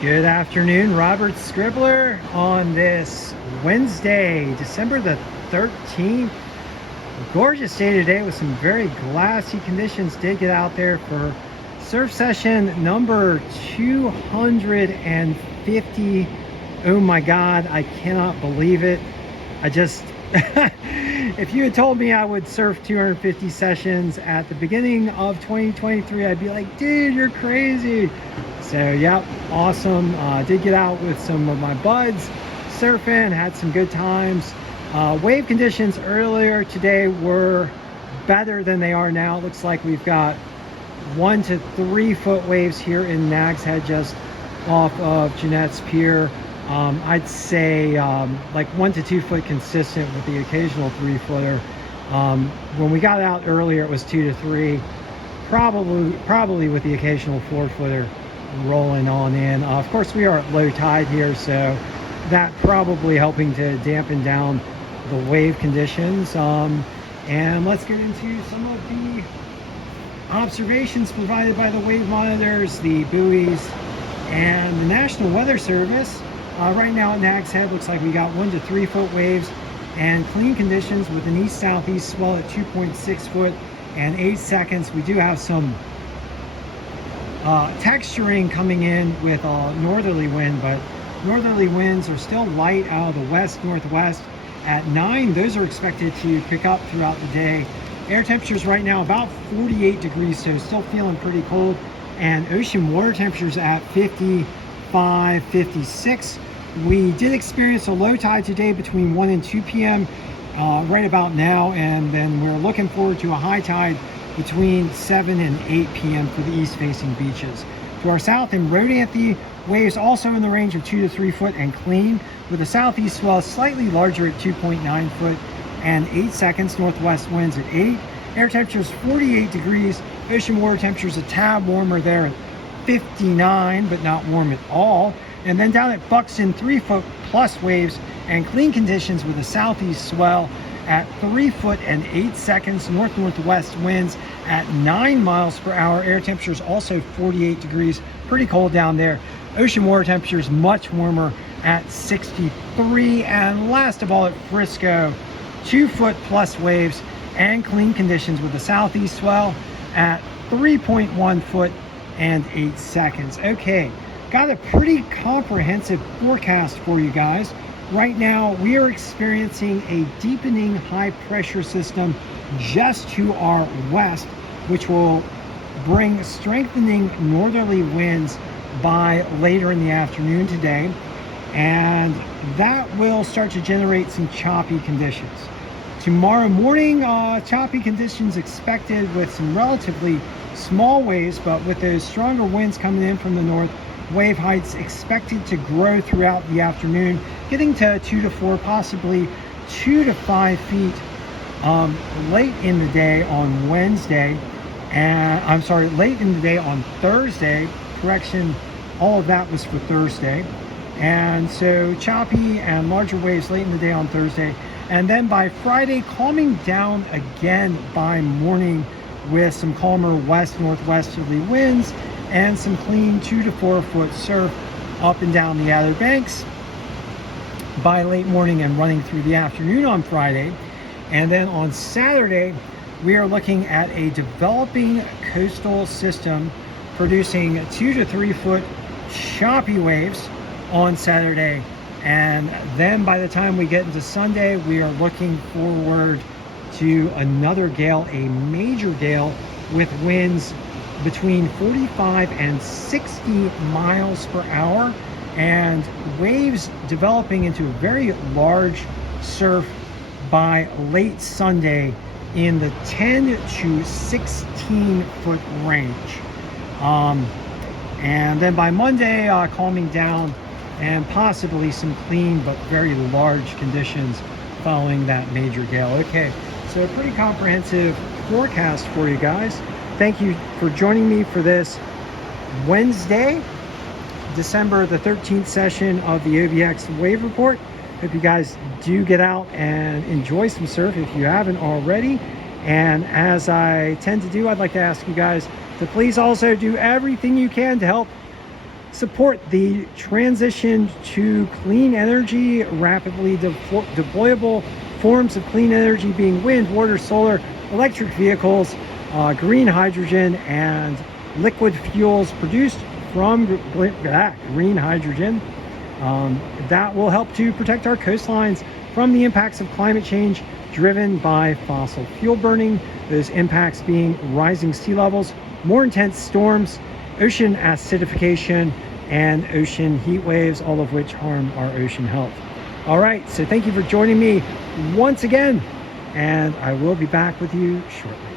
Good afternoon, Robert Scribbler on this Wednesday, December the 13th. Gorgeous day today with some very glassy conditions. Did get out there for surf session number 250. Oh my God, I cannot believe it. If you had told me I would surf 250 sessions at the beginning of 2023, I'd be like, dude, you're crazy. So, yep, awesome. Did get out with some of my buds, surfing, had some good times. Wave conditions earlier today were better than they are now. It looks like we've got 1 to 3 foot waves here in Nags Head, just off of Jeanette's Pier. I'd say like 1 to 2 foot consistent with the occasional 3-footer. When we got out earlier, it was 2 to 3, probably with the occasional 4-footer rolling on in. Of course, we are at low tide here, so that probably helping to dampen down the wave conditions. And let's get into some of the observations provided by the wave monitors, the buoys, and the National Weather Service. Right now at Nags Head, looks like we got 1 to 3 foot waves and clean conditions with an east-southeast swell at 2.6 foot and 8 seconds. We do have some texturing coming in with northerly wind, but northerly winds are still light out of the west-northwest at 9. Those are expected to pick up throughout the day. Air temperatures right now about 48 degrees, so still feeling pretty cold, and ocean water temperatures at 55, 56. We did experience a low tide today between 1 and 2 p.m. Right about now, and then we're looking forward to a high tide between 7 and 8 p.m. for the east-facing beaches. To our south in Rodanthe, waves also in the range of 2 to 3 foot and clean, with a southeast swell slightly larger at 2.9 foot and 8 seconds, northwest winds at 8. Air temperatures 48 degrees, ocean water temperatures a tad warmer there at 59, but not warm at all. And then down at Buxton, 3 foot plus waves and clean conditions with a southeast swell at 3 foot and 8 seconds, north-northwest winds at 9 miles per hour. Air temperatures also 48 degrees, pretty cold down there. Ocean water temperatures much warmer at 63. And last of all at Frisco, 2 foot plus waves and clean conditions with a southeast swell at 3.1 foot and 8 seconds. Okay, got a pretty comprehensive forecast for you guys. Right now, we are experiencing a deepening high pressure system just to our west, which will bring strengthening northerly winds by later in the afternoon today. And that will start to generate some choppy conditions. Tomorrow morning, choppy conditions expected with some relatively small waves, but with those stronger winds coming in from the north, wave heights expected to grow throughout the afternoon, getting to 2 to 4, possibly 2 to 5 feet late in the day on Wednesday. And I'm sorry, late in the day on Thursday. Correction, all of that was for Thursday. And so choppy and larger waves late in the day on Thursday. And then by Friday, calming down again by morning with some calmer west-northwesterly winds and some clean 2 to 4 foot surf up and down the Outer Banks by late morning and running through the afternoon on Friday. And then on Saturday, we are looking at a developing coastal system producing 2 to 3 foot choppy waves on Saturday. And then by the time we get into Sunday, we are looking forward to another gale, a major gale with winds between 45 and 60 miles per hour, and waves developing into a very large surf by late Sunday in the 10 to 16 foot range. And then by Monday, calming down and possibly some clean but very large conditions following that major gale. Okay, so a pretty comprehensive forecast for you guys. Thank you for joining me for this Wednesday, December the 13th session of the OBX Wave Report. Hope you guys do get out and enjoy some surf if you haven't already. And as I tend to do, I'd like to ask you guys to please also do everything you can to help support the transition to clean energy, rapidly deployable forms of clean energy being wind, water, solar, electric vehicles, green hydrogen, and liquid fuels produced from green hydrogen. That will help to protect our coastlines from the impacts of climate change driven by fossil fuel burning. Those impacts being rising sea levels, more intense storms, ocean acidification, and ocean heat waves, all of which harm our ocean health. All right, so thank you for joining me once again, and I will be back with you shortly.